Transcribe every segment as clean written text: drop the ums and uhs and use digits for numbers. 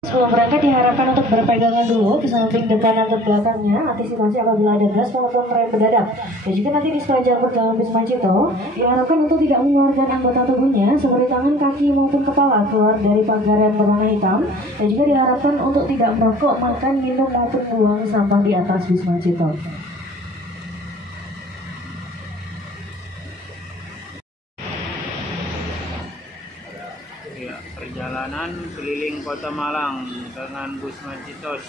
Sebelum berangkat diharapkan untuk berpegangan dulu ke samping depan atau belakangnya, antisipasi apabila ada gas maupun rem mendadak. Dan juga nanti di sepanjang perjalanan Wisma Cito diharapkan untuk tidak mengeluarkan anggota tubuhnya seperti tangan, kaki maupun kepala keluar dari pagar yang berwarna hitam. Dan juga diharapkan untuk tidak merokok, makan, minum maupun buang sampah di atas Wisma Cito. Ya, perjalanan keliling Kota Malang dengan bus Macitos.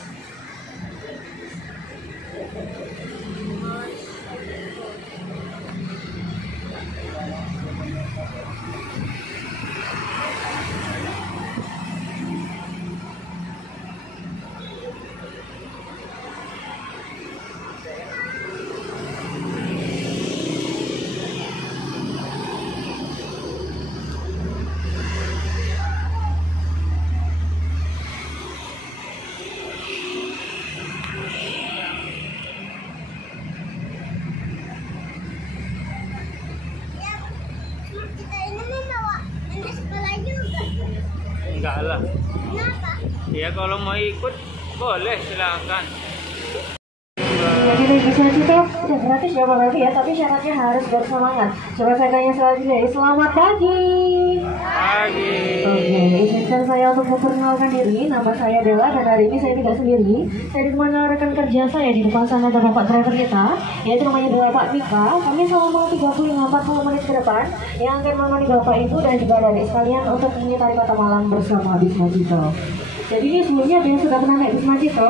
Enggak lah. Kenapa? Ya kalau mau ikut boleh, silakan. Jadi Wisma Cito udah gratis ya Bapak Ibu ya, tapi syaratnya harus bersemangat. Coba saya tanya selanjutnya, selamat pagi. Pagi. Oke, izinkan saya untuk memperkenalkan diri. Nama saya Dela dan hari ini saya tidak sendiri. Saya ditemani rekan kerja saya di depan sana ada Bapak driver kita, yaitu namanya Bapak Mika. Kami selama 35-40 menit ke depan yang akan menemani Bapak Ibu dan juga adik sekalian untuk mengitari Kota Malang bersama Wisma Cito. Jadi ini sebelumnya ada yang sudah pernah naik Wisma Cito?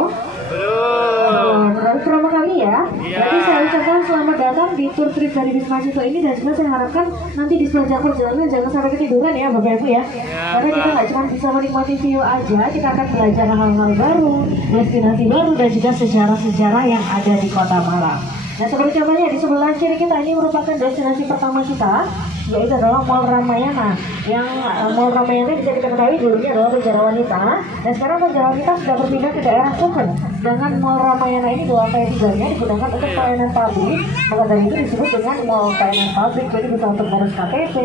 Belum. Baru pertama kali ya. Iya. Jadi saya ucapkan selamat datang di tour trip dari Wisma Cito ini, dan juga saya harapkan nanti di sepanjang perjalanan jangan sampai ketiduran ya Bapak Ibu ya. Karena kita nggak cuma bisa menikmati view aja, kita akan belajar hal-hal baru, destinasi baru dan juga sejarah-sejarah yang ada di Kota Malang. Nah seperti contohnya di sebelah kiri kita ini merupakan destinasi pertama kita, yaitu adalah Mall Ramayana. Yang Mall Ramayana bisa kita ketahui dulunya adalah penjara wanita, dan sekarang penjara wanita sudah berpindah ke daerah Tuken. Sedangkan Mall Ramayana ini di lantai 3-nya digunakan untuk pelayanan publik, maka dari itu disebut dengan Mall Pelayanan Publik. Jadi bisa untuk ngurus KTP,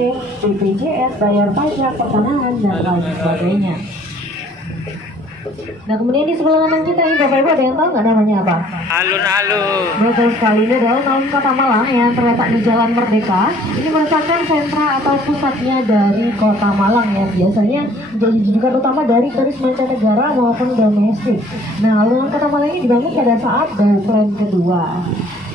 BPJS, bayar pajak, pertanahan dan lain sebagainya. Nah kemudian di sebelah kanan kita ini Bapak Ibu ada yang tahu nggak namanya apa? Alun-alun. Betul sekali, ini adalah alun Kota Malang yang terletak di Jalan Merdeka. Ini merupakan sentra atau pusatnya dari Kota Malang yang biasanya menjadi rujukan utama dari turis mancanegara maupun domestik. Nah alun Kota Malang ini dibangun pada saat Gold Plan kedua.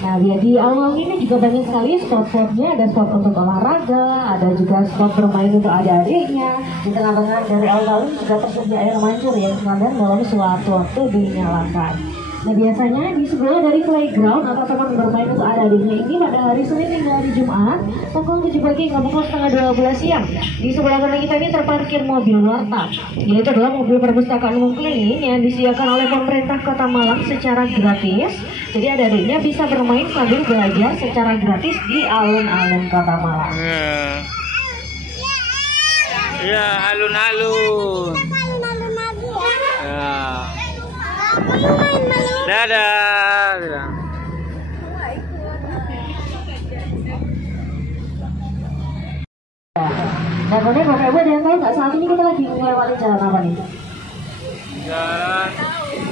Nah di alun-alun ini juga banyak sekali spot-spotnya, ada spot untuk olahraga, ada juga spot bermain untuk adik-adiknya. Di tengah-tengah dari alun-alun juga tersedia air mancur yang standar dalam suatu waktu dinyalakan. Nah biasanya di sebelah dari playground atau taman bermain untuk adik-adiknya ini pada hari Senin hingga hari Jumat pukul 7 pagi hingga pukul setengah 12 siang. Di sebelah kanan kita ini terparkir mobil warta, yaitu adalah mobil perpustakaan umum keliling yang disediakan oleh pemerintah Kota Malang secara gratis. Jadi adik-adiknya bisa bermain sambil belajar secara gratis di alun-alun Kota Malang. Ya, alun-alun. Alun-alun lagi ya. Ya. Aku mau main malu. Dadah. Bilang. Nah kemudian Bapak Ibu ada yang tahu nggak saat ini kita lagi melewati jalan apa nih? Jalan.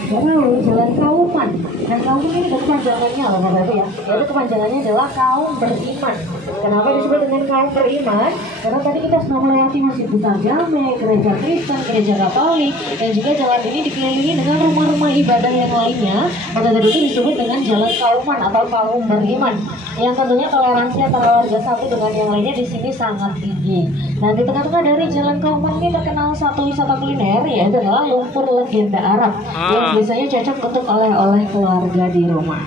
Gak tahu, Jalan Kauman. Nah Kauman ini kepanjangannya loh Bapak Ibu ya. Yaitu kepanjangannya adalah kaum beriman. Kenapa disebut dengan kaum beriman? Karena tadi kita sudah melewati Masjid Besar Jamek, gereja Kristen, gereja Katolik, dan juga jalan ini dikelilingi dengan rumah-rumah ibadah yang lainnya. Maka dari itu disebut dengan Jalan Kauman atau kaum beriman. Yang tentunya toleransi antara warga satu dengan yang lainnya di sini sangat tinggi. Nah di tengah-tengah dari Jalan Kauman ini terkenal satu wisata kuliner, yaitu adalah lumpur legenda Arab yang biasanya cocok untuk oleh-oleh keluarga di rumah.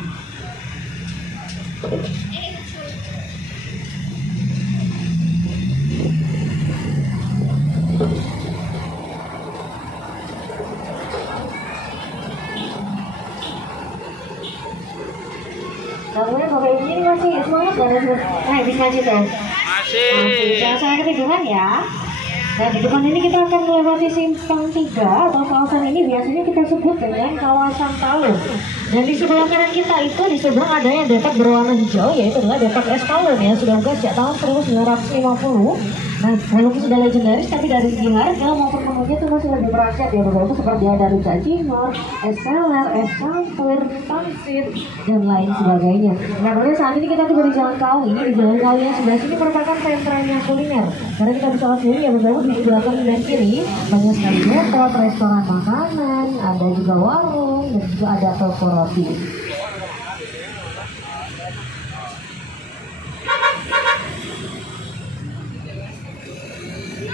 Nah, kemudian Bapak Ibu ini masih semangat banget naik Wisma Cito. Masih. Jangan sampai ketiduran ya. Nah di depan ini kita akan melewati simpang 3 atau kawasan ini biasanya kita sebut dengan kawasan Talun. Dan di sebelah kanan kita itu di seberang ada yang depot berwarna hijau, yaitu adalah depot es Talun yang sudah buka sejak tahun 1950. Nah, walaupun sudah legendaris, tapi dari segi harga maupun menunya itu masih lebih merakyat ya Bapak Ibu, seperti ada rujak cingur, es teler, es campur, pangsit, dan lain sebagainya. Nah, kemudian saat ini kita tuh di Jalan Kawi. Di Jalan Kawi yang sebelah sini merupakan sentranya kuliner. Karena kita bisa lihat sendiri ya Bapak Ibu, di sebelah kanan dan kiri banyak sekali depot, restoran makanan, ada juga warung, dan juga ada toko roti.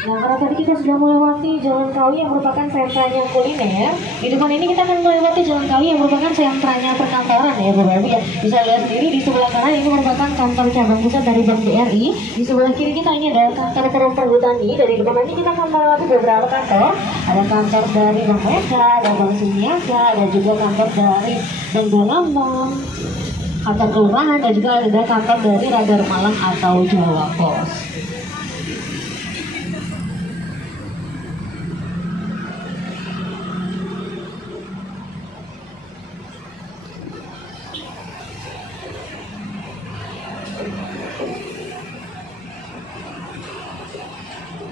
Nah, karena tadi kita sudah melewati Jalan Kawi yang merupakan sentranya kuliner, di depan ini kita akan melewati Jalan Kawi yang merupakan sentranya perkantoran ya Bapak Ibu ya. Bisa lihat sendiri di sebelah kanan ini merupakan kantor cabang pusat dari Bank BRI. Di sebelah kiri kita ini adalah kantor Perum Perhutani. Dari depan ini kita akan melewati beberapa kantor. Ada kantor dari Bank Mega, ada Bank Siniaga, ada juga kantor dari Bank Danamon, kantor kelurahan, dan juga ada kantor dari Radar Malang atau Jawa Pos.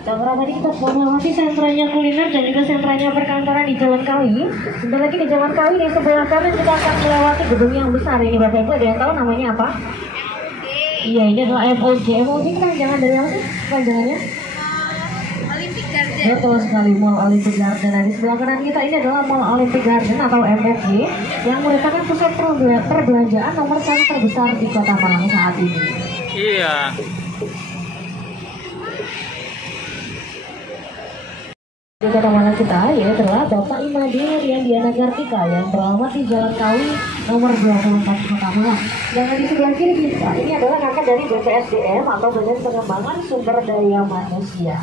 Dan tadi kita sudah melewati sentranya kuliner dan juga sentranya perkantoran di Jalan Kawi. Sebentar lagi di Jalan Kawi di sebelah kanan kita akan melewati gedung yang besar ini Bapak Ibu. Ada yang tahu namanya apa? Iya, ini adalah MOJ. MOJ kepanjangan dari apa sih? Kepanjangannya? Olympic Garden. Betul sekali, Mall Olympic Garden. Nah, di sebelah kanan kita ini adalah Mall Olympic Garden atau MOJ yang merupakan pusat perbelanjaan nomor 1 terbesar di Kota Malang saat ini. Iya. Di Kota Malang kita yaitu adalah Bapak Imadi Riandiana Kartika yang beralamat di Jalan Kawi nomor 24 Kota Malang. Dan di sebelah kiri kita ini adalah kakak dari BPSDM atau Badan Pengembangan Sumber Daya Manusia.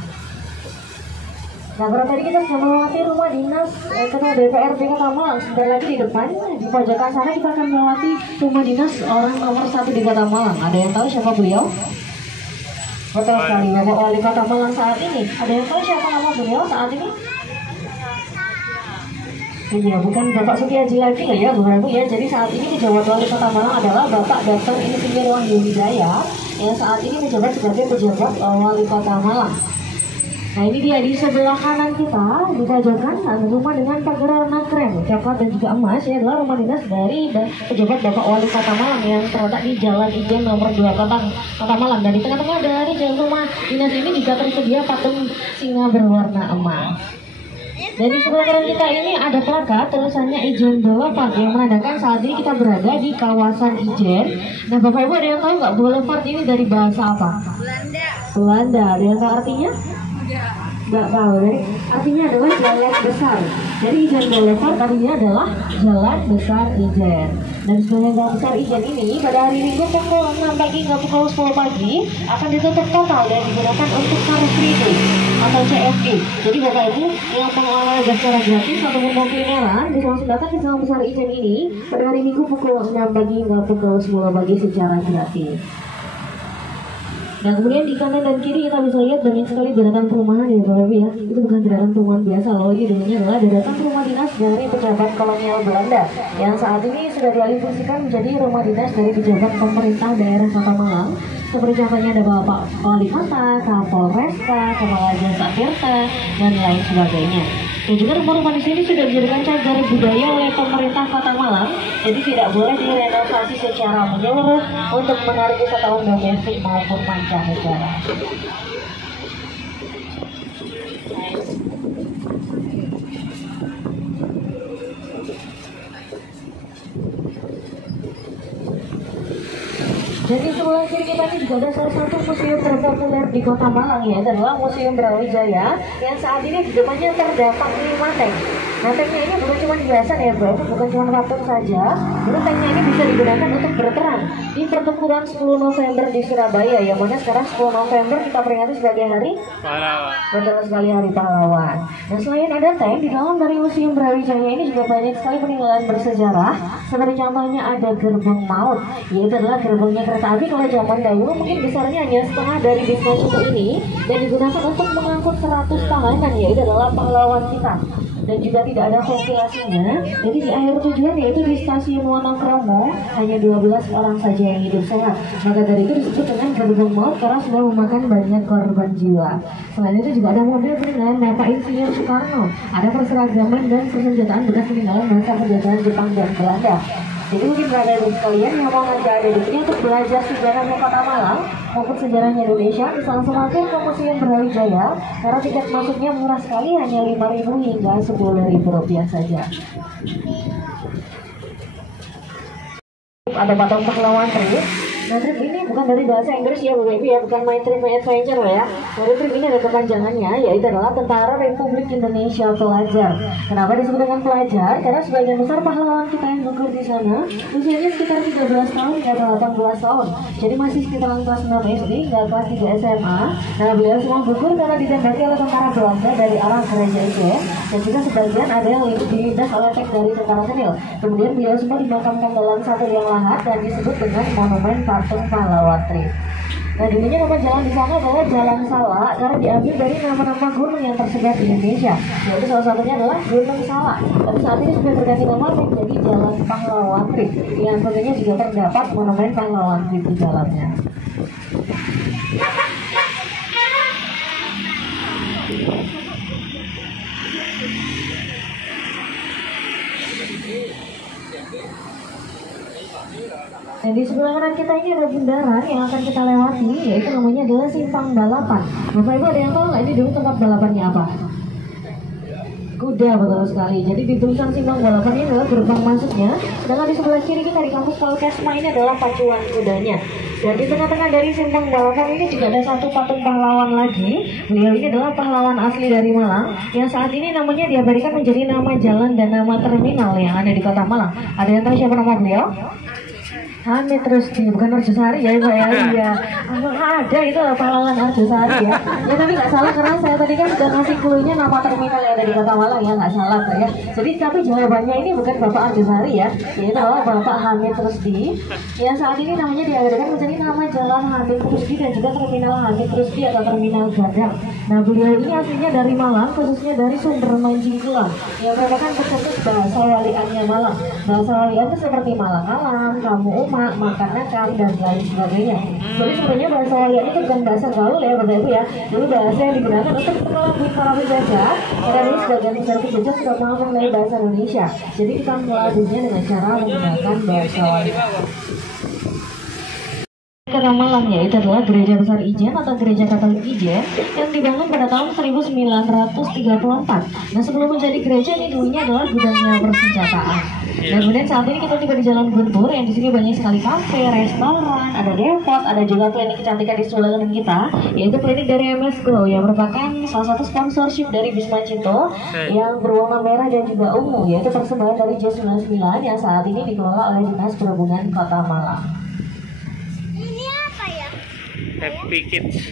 Nah, kalau tadi kita sudah melewati rumah dinas Ketua DPRD Kota Malang, sebentar lagi di depan di pojokan sana kita akan melewati rumah dinas orang nomor 1 di Kota Malang. Ada yang tahu siapa beliau? Betul sekali, Bapak Wali Kota Malang saat ini. Ada yang tahu siapa nama beliau saat ini? Iya, bukan Bapak Sutiaji lagi loh ya, Bapak Ibu ya. Jadi saat ini pejabat Wali Kota Malang adalah Bapak Dr. Insinyur Wahyu Hidayat yang saat ini menjabat sebagai pejabat Wali Kota Malang. Nah, ini dia di sebelah kanan kita di pojokan ada rumah dengan pagar warna krem, coklat dan juga emas ya, adalah rumah dinas dari pejabat Bapak Wali Kota Malang yang terletak di Jalan Ijen nomor 2 Kota Malang. Dan di tengah-tengah dari jalan rumah dinas ini juga tersedia patung singa berwarna emas. Dan di sebelah kanan kita ini ada plakat tulisannya Ijen Boulevard yang menandakan saat ini kita berada di kawasan Ijen. Nah, Bapak Ibu ada yang tahu nggak Boulevard ini dari bahasa apa? Belanda. Ada yang tahu artinya? Nggak tahu deh. Artinya adalah jalan besar. Jadi Ijen Boulevard artinya adalah jalan besar Ijen. Dan sebenarnya jalan besar Ijen ini pada hari Minggu pukul 6 pagi hingga pukul 10 pagi akan ditutup total dan digunakan untuk Car Free Day atau CFD. Jadi Bapak Ibu yang mau olahraga secara gratis ataupun mau kulineran bisa langsung datang ke jalan besar Ijen ini pada hari Minggu pukul 6 pagi hingga pukul 10 pagi secara gratis. Nah, kemudian di kanan dan kiri kita bisa lihat banyak sekali deretan perumahan ya Bapak Ibu ya. Itu bukan deretan perumahan biasa loh, ini dulunya adalah deretan rumah dinas dari pejabat kolonial Belanda yang saat ini sudah dialihfungsikan menjadi rumah dinas dari pejabat pemerintah daerah Kota Malang. Seperti contohnya ada Bapak Wali Kota, Kapolresta, Kepala Jasa Tirta, dan lain sebagainya. Dan juga rumah-rumah di sini sudah dijadikan cagar budaya oleh pemerintah Kota Malang, jadi tidak boleh direnovasi secara menyeluruh untuk menarik wisatawan domestik maupun mancanegara. Jadi sebelah kiri kita ini juga ada salah satu museum terpopuler di Kota Malang ya, adalah Museum Brawijaya yang saat ini di depannya terdapat 5 tank. Nah, tanknya ini bukan cuma hiasan ya bro, bukan cuma patung saja. Jadi tanknya ini bisa digunakan untuk berperang di pertempuran 10 November di Surabaya, yang mana sekarang 10 November kita peringati sebagai hari Pahlawan. Betul sekali, Hari Pahlawan. Nah, selain ada tank, di dalam dari Museum Brawijaya ini juga banyak sekali peninggalan bersejarah. Seperti contohnya ada gerbong maut, yaitu adalah gerbongnya kereta api kalau zaman dahulu mungkin besarnya hanya setengah dari bis Macuto ini dan digunakan untuk mengangkut 100 tahanan, yaitu adalah pahlawan kita. dan juga tidak ada ventilasinya. Jadi di akhir tujuan yaitu di stasiun Wonokromo hanya 12 orang saja yang hidup sehat. Maka dari itu disebut dengan gerbang maut karena sudah memakan banyak korban jiwa. Selain itu juga ada mobil dengan Bapak Insinyur Soekarno. Ada perseragaman dan persenjataan bekas peninggalan masa penjajahan Jepang dan Belanda. Jadi mungkin berada di sekalian yang mau ngajak adik di sini untuk belajar sejarahnya Kota Malang maupun sejarahnya Indonesia, bisa langsung mampir ke Museum Brawijaya karena tiket masuknya murah sekali, hanya 5.000 hingga 10.000 rupiah saja. Ada patung pahlawan trip. Nah, trip ini bukan dari bahasa Inggris ya, Bu Baby ya, bukan My Trip My Adventure ya. Dari trip ini ada kepanjangannya, yaitu adalah Tentara Republik Indonesia Pelajar. Kenapa disebut dengan pelajar? Karena sebagian besar pahlawan kita yang gugur di sana usianya sekitar 13 tahun hingga 18 tahun. Jadi masih sekitaran kelas 6 SD hingga kelas 3 SMA. Nah, beliau semua gugur karena ditembaki oleh tentara Belanda dari arah gereja Ijen, dan juga sebagian ada yang dilindas oleh tank dari tentara Senil. Kemudian beliau semua dimakamkan dalam satu liang lahat dan disebut dengan Monumen Patung Pahlawan Trip. Nah, dulunya nama jalan di sana adalah Jalan Salak karena diambil dari nama-nama gunung yang tersebar di Indonesia. Yaitu salah satunya adalah Gunung Salak. Tapi saat ini sudah berganti nama menjadi Jalan Pahlawan Trip. Yang tentunya juga terdapat Monumen Pahlawan Trip di jalannya. Dan di sebelah kanan kita ini ada bundaran yang akan kita lewati, yaitu namanya adalah Simpang Balapan. Bapak Ibu ada yang tahu nggak ini dulu tempat balapannya apa? Kuda, betul sekali. Jadi di tulisan Simpang Balapan ini adalah gerbang masuknya. Sedangkan di sebelah kiri kita di kampus Kalkesma ini adalah pacuan kudanya. Dan di tengah-tengah dari Simpang Balapan ini juga ada satu patung pahlawan lagi. Beliau ini adalah pahlawan asli dari Malang yang saat ini namanya diabadikan menjadi nama jalan dan nama terminal yang ada di Kota Malang. Ada yang tahu siapa nama beliau? Hamid Rusdi, bukan Arjosari ya Ibu ya. Iya. Ada itu pahlawan Arjosari ya. Ya tapi nggak salah karena saya tadi kan sudah ngasih clue-nya nama terminal yang ada di Kota Malang ya, nggak salah ya. Jadi tapi jawabannya ini bukan Bapak Arjosari ya, yaitu Bapak Hamid Rusdi yang saat ini namanya diabadikan menjadi nama Jalan Hamid Rusdi dan juga Terminal Hamid Rusdi atau Terminal Gadang. Nah, beliau ini aslinya dari Malang, khususnya dari Sumber Mancing Tulang yang merupakan pencetus bahasa waliannya Malang. Bahasa walian itu seperti Malang Alam, Kamu Makan Nakam dan lain sebagainya. Jadi sebenarnya bahasa walian itu bukan bahasa gaul ya Bapak Ibu ya. Dulu bahasa yang digunakan untuk mengelabui para penjajah. Karena ini sebagian besar penjajah sudah mau mengenai bahasa Indonesia. Jadi kita melaluinya dengan cara menggunakan bahasa walian. Kota Malang yaitu adalah Gereja Besar Ijen atau Gereja Katolik Ijen yang dibangun pada tahun 1934. Nah, sebelum menjadi gereja ini dulunya adalah gudangnya persenjataan. Dan kemudian saat ini kita tiba di Jalan Guntur yang di sini banyak sekali kafe, restoran, ada depot, ada juga klinik kecantikan di sebelah kanan kita, yaitu klinik dari MS Glow yang merupakan salah satu sponsorship dari Bisma Cito yang berwarna merah dan juga ungu, yaitu persembahan dari J99 yang saat ini dikelola oleh Dinas Perhubungan Kota Malang. Happy Kids.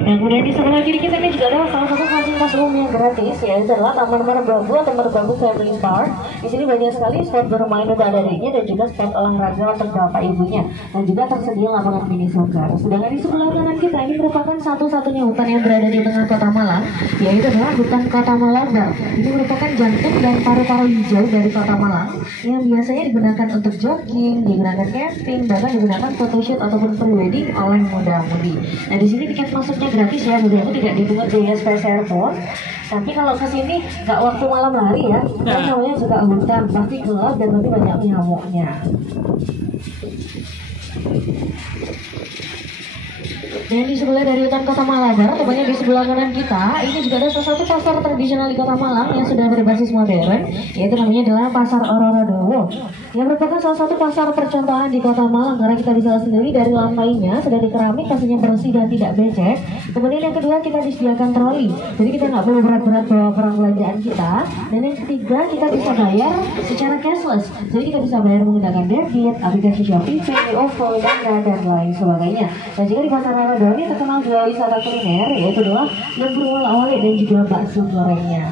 Dan kemudian di sebelah kiri kita ini juga ada salah satu fasilitas umum yang gratis, yaitu adalah Taman Merbabu atau Merbabu Family Park. Di sini banyak sekali spot bermain untuk adik-adiknya dan juga spot olahraga untuk bapak ibunya, dan juga tersedia lapangan mini soccer. Sedangkan di sebelah kanan kita ini merupakan satu-satunya hutan yang berada di tengah Kota Malang, yaitu adalah hutan Kota Malabar. Ini merupakan jantung dan paru-paru hijau dari Kota Malang yang biasanya digunakan untuk jogging, digunakan camping, bahkan digunakan photoshoot ataupun prewedding oleh muda-mudi. Nah, di sini tiket masuknya gratis ya, mudah-mudahan tidak dipungut biaya Space Airport. Tapi kalau ke sini nggak waktu malam hari ya, kan namanya juga hutan, pasti gelap dan nanti banyak nyamuknya. Dan di sebelah dari hutan Kota Malabar, tepatnya di sebelah kanan kita, ini juga ada salah satu pasar tradisional di Kota Malang yang sudah berbasis modern, yaitu namanya adalah Pasar Ororodowo, yang merupakan salah satu pasar percontohan di Kota Malang karena kita bisa lihat sendiri dari lantainya sudah dikeramik, pastinya bersih dan tidak becek. Kemudian yang kedua, kita disediakan troli, jadi kita nggak perlu berat-berat bawa barang belanjaan kita. Dan yang ketiga, kita bisa bayar secara cashless, jadi kita bisa bayar menggunakan debit, aplikasi Shopee, Pay, OVO, dan lain sebagainya. Dan jika di Pasar Ororodowo ini terkenal juga wisata kuliner, yaitu adalah lembur wala-wali dan juga bakso gorengnya.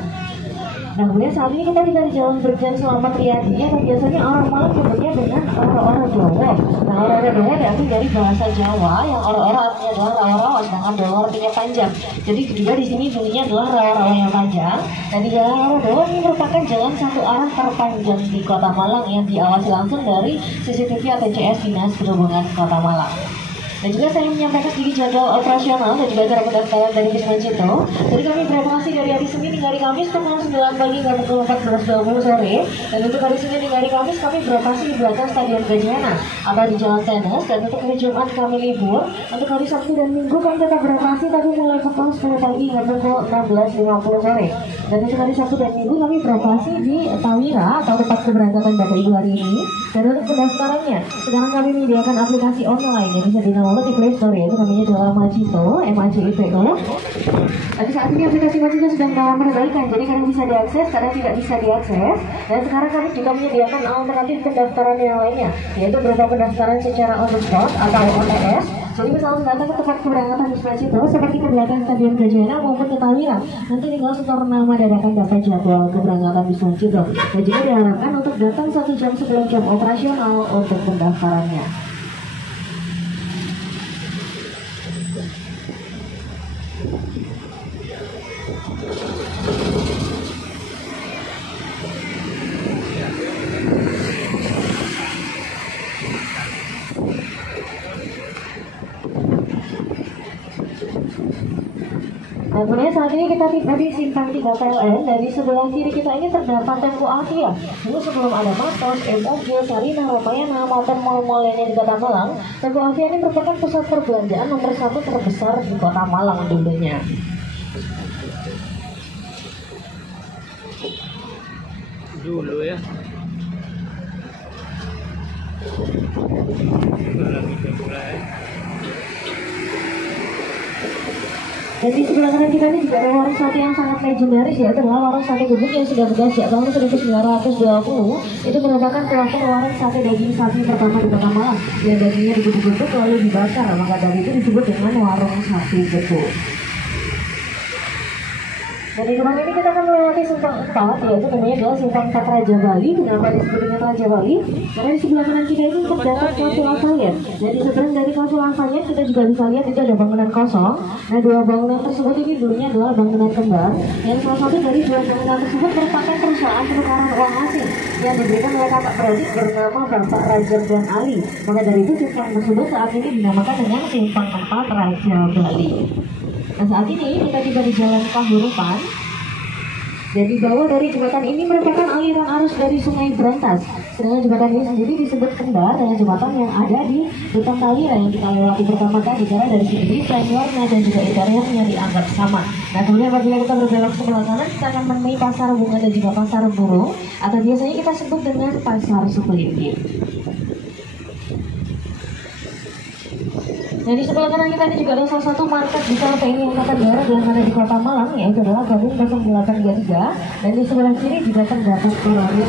Nah kemudian saat ini kita di Jalan Brigjen Selamat Riyadi yang biasanya orang Malang menyebutnya dengan ora-ora Jawa. Nah ora-ora Jawa diambil dari bahasa Jawa yang ora-ora artinya adalah rawa-rawa, sedangkan Jawa artinya panjang. Jadi juga di sini bunyinya adalah rawa-rawa yang panjang. Dan di Jalan Ora-Rawa ini merupakan jalan satu arah terpanjang di Kota Malang yang diawasi langsung dari CCTV atau CS Dinas Perhubungan Kota Malang. Dan juga saya menyampaikan sedikit jadwal operasional dan juga cara pendaftaran dari Bus Majito. Jadi kami beroperasi dari hari Senin hingga hari Kamis pukul 9 pagi hingga pukul 14.20 sore. Dan untuk hari Senin hingga hari Kamis kami beroperasi di belakang Stadion Gajayana atau di Jalan Tenis. Dan untuk hari Jumat kami libur. Untuk hari Sabtu dan Minggu kami tetap beroperasi tapi mulai pukul 10 pagi hingga pukul 16.50 sore. Dan untuk hari Sabtu dan Minggu kami beroperasi di Tawira atau tempat keberangkatan Bapak Ibu hari ini. Dan untuk pendaftarannya, sekarang kami menyediakan aplikasi online yang bisa download di Play Store, yaitu namanya adalah Majito, M-A-J-I-T-O. Tapi saat ini aplikasi Majito sedang dalam perbaikan, jadi kadang bisa diakses, kadang tidak bisa diakses. Dan sekarang kami juga menyediakan alternatif pendaftaran yang lainnya, yaitu berupa pendaftaran secara on the spot atau OTS. Jadi misalnya datang ke tempat keberangkatan Bus Majito seperti ke belakang Stadion Gajayana maupun ke Tawira, nanti tinggal setor nama dan akan dapat jadwal keberangkatan Bus Majito. Dan juga diharapkan untuk datang 1 jam sebelum jam operasional untuk pendaftarannya. Nah, kemudian saat ini kita tiba di Simpang 3 PLN dan di sebelah kiri kita ini terdapat Tempo Asia. Dulu sebelum ada Matos, MOG, Sarina, Ramayana, maupun mal-mal lainnya di Kota Malang, Tempo Asia ini merupakan pusat perbelanjaan nomor 1 terbesar di Kota Malang dulunya. Dulu ya. Dan di sebelah kanan kita ini juga ada warung sate yang sangat legendaris, yaitu adalah warung sate Gubuk yang sudah berdiri sejak tahun 1920. Itu merupakan pelopor warung sate daging sapi pertama di Kota Malang, yang dagingnya digebuk-gebuk lalu dibakar, maka dari itu disebut dengan warung sate Gubuk. Dan di depan ini kita akan melewati Simpang 4, yaitu namanya adalah Simpang 4 Raja Bali. Kenapa disebut dengan Raja Bali? Karena di sebelah kanan kita ini terdapat Konsul Lafayette. Dan di seberang dari Konsul Lafayette kita juga bisa lihat itu ada bangunan kosong. Nah, 2 bangunan tersebut ini dulunya adalah bangunan kembar. Yang salah satu dari 2 bangunan tersebut merupakan perusahaan penukaran uang asing yang diberikan oleh kakak beradik bernama Bapak Raja dan Ali. Maka dari itu simpang tersebut saat ini dinamakan dengan Simpang 4 Raja Bali. Nah saat ini kita tiba di Jalan Kahurupan. Jadi bawah dari jembatan ini merupakan aliran arus dari Sungai Brantas. Sedangkan jembatan ini sendiri disebut kendar dengan jembatan yang ada di Hutan Tawira yang kita lewati pertama kali, karena dari sini desain warna dan juga interiornya dianggap sama. Nah kemudian apabila kita berbelok ke sebelah kanan, kita akan menemui Pasar Bunga dan juga Pasar Burung, atau biasanya kita sebut dengan Pasar Sukulimpi. Nah di sebelah kanan kita ini juga ada salah satu market besar TNI Angkatan Darat yang ada di Kota Malang, yaitu adalah Gabung 0833, dan di sebelah kiri juga terdapat Koramil.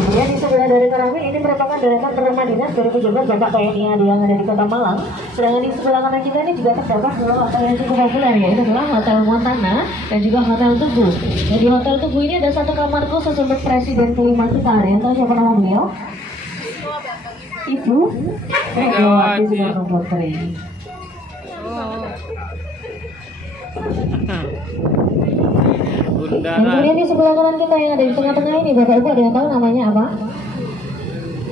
Kemudian di sebelah dari Koramil ini merupakan deretan rumah dinas dari pejabat Bapak TNI yang ada di Kota Malang. Sedangkan di sebelah kanan kita ini juga terdapat dua hotel yang cukup populer, yaitu adalah Hotel Montana dan juga Hotel Tugu. Nah di Hotel Tugu ini ada satu kamar khusus untuk Presiden kelima kita. Yang tahu siapa nama beliau? Ibu Megawati Soekarno Putri. Dan kemudian di sebelah kanan kita yang ada di tengah-tengah ini, Bapak Ibu ada yang tahu namanya apa?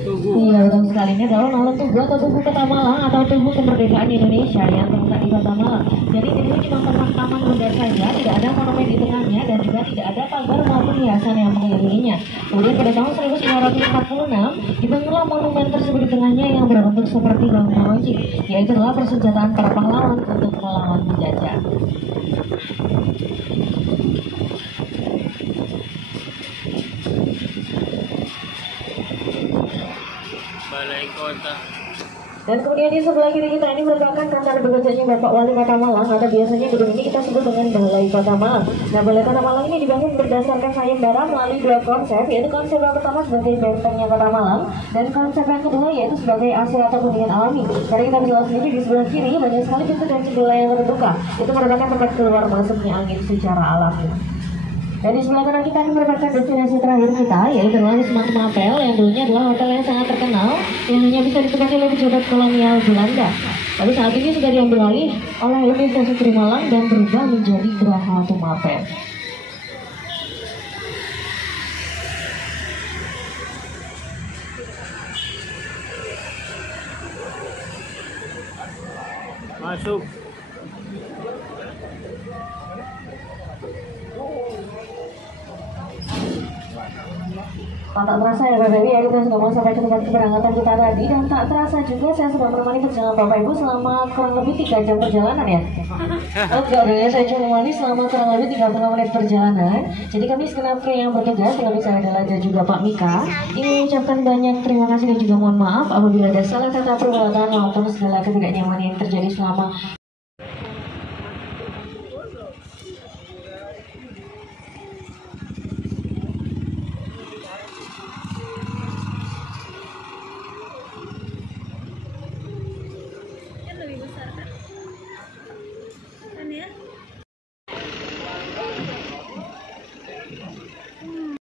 Tugu. Iya betul sekali, ini adalah alun Tugu atau Tugu Kota Malang atau Tugu Kemerdekaan Indonesia yang terletak di Kota Malang. Jadi ini cuma tempat taman bundar saja, tidak ada monumen di tengahnya dan juga tidak ada pagar maupun hiasan yang mengelilinginya. Kemudian pada tahun 1946 dibangunlah monumen tersebut di tengahnya yang berbentuk seperti bangunan lonceng, yaitu adalah persenjataan para pahlawan untuk melawan penjajah. Balai Kota. Dan kemudian di sebelah kiri kita ini merupakan kantor bekerjanya Bapak Wali Kota Malang, atau biasanya gedung ini kita sebut dengan Balai Kota Malang. Nah, Balai Kota Malang ini dibangun berdasarkan sayembara melalui 2 konsep, yaitu konsep yang pertama sebagai bentengnya Kota Malang, dan konsep yang kedua yaitu sebagai AC atau pendingin alami. Karena kita bisa lihat sendiri di sebelah kiri banyak sekali pintu dan jendela yang terbuka. Itu merupakan tempat keluar masuknya angin secara alami. Dan di sebelah kanan kita ini merupakan destinasi terakhir kita, yaitu Wisma Mapel, yang dulunya adalah hotel yang sangat terkenal yang hanya bisa ditempati oleh pejabat kolonial Belanda. Tapi saat ini sudah diambil alih oleh Universitas Negeri Malang dan berubah menjadi Geraha Tumapel. Masuk. Tak terasa ya Bapak Ibu, ya kita sudah mau sampai ke tempat keberangkatan kita tadi. Dan tak terasa juga saya sudah menemani perjalanan Bapak Ibu selama kurang lebih 3 jam perjalanan ya. Oh enggak ya, saya cuma menemani selama kurang lebih 30 menit perjalanan. Jadi kami segenap kru yang bertugas, terlebih saya adalah dan juga Pak Mika, ingin mengucapkan banyak terima kasih dan juga mohon maaf apabila ada salah kata perbuatan maupun segala ketidaknyamanan yang terjadi selama